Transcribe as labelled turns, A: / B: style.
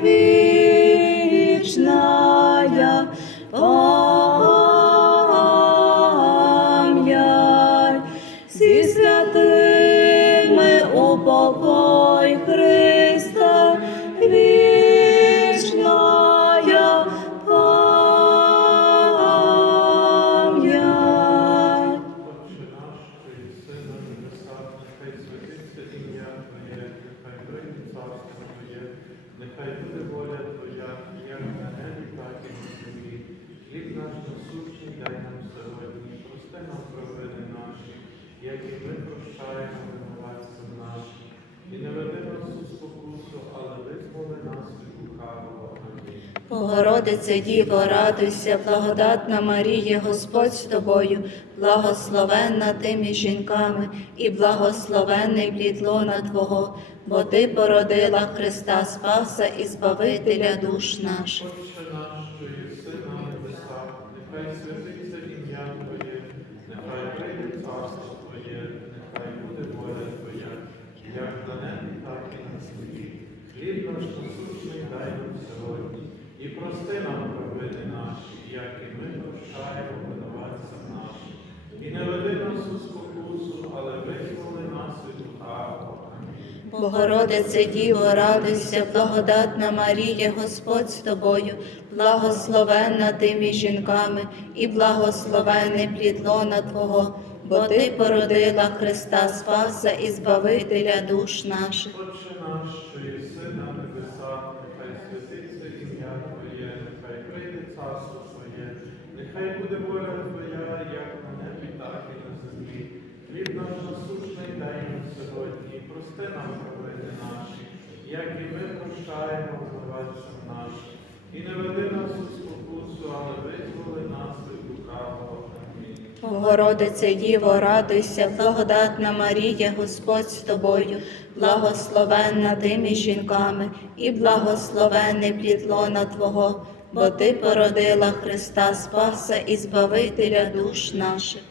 A: вечная зі святими упокой покой Богородице Діво, радуйся, благодатна Марія, Господь з тобою, благословенна ти між жінками, і благословенний плід лона Твого, бо Ти породила Христа Спаса і Збавителя душ наших.
B: Нехай святиться ім'я Твоє, нехай прийде царство Твоє, нехай буде воля Твоя, як на небі, так і на землі. Хліб наш насущний дай нам сьогодні, і прости нам провини наші, як і ми прощаємо винуватцям нашим. І не веди нас у спокусу, але визволи нас від лукавого. Амінь.
A: Богородице Діво, радуйся, благодатна Марія, Господь з тобою, благословенна ти між жінками, і благословенний плід лона Твого, бо Ти породила Христа Спаса і Збавителя душ наших.
B: Отче наш, що єси на святиться ім'я Твоє, нехай прийде царство Твоє, нехай буде воля Твоя, як на небі, так і на землі. Хліб наш насущний дай нам сьогодні, і прости нам провини наші, як і ми прощаємо винуватцям нашим. І не веди нас у спокусу, але визволи нас від лукавого.
A: Богородице Діво, радуйся, благодатна Марія, Господь з тобою, благословенна ти між жінками, і благословенний плід лона Твого, бо Ти породила Христа Спаса і Збавителя душ наших.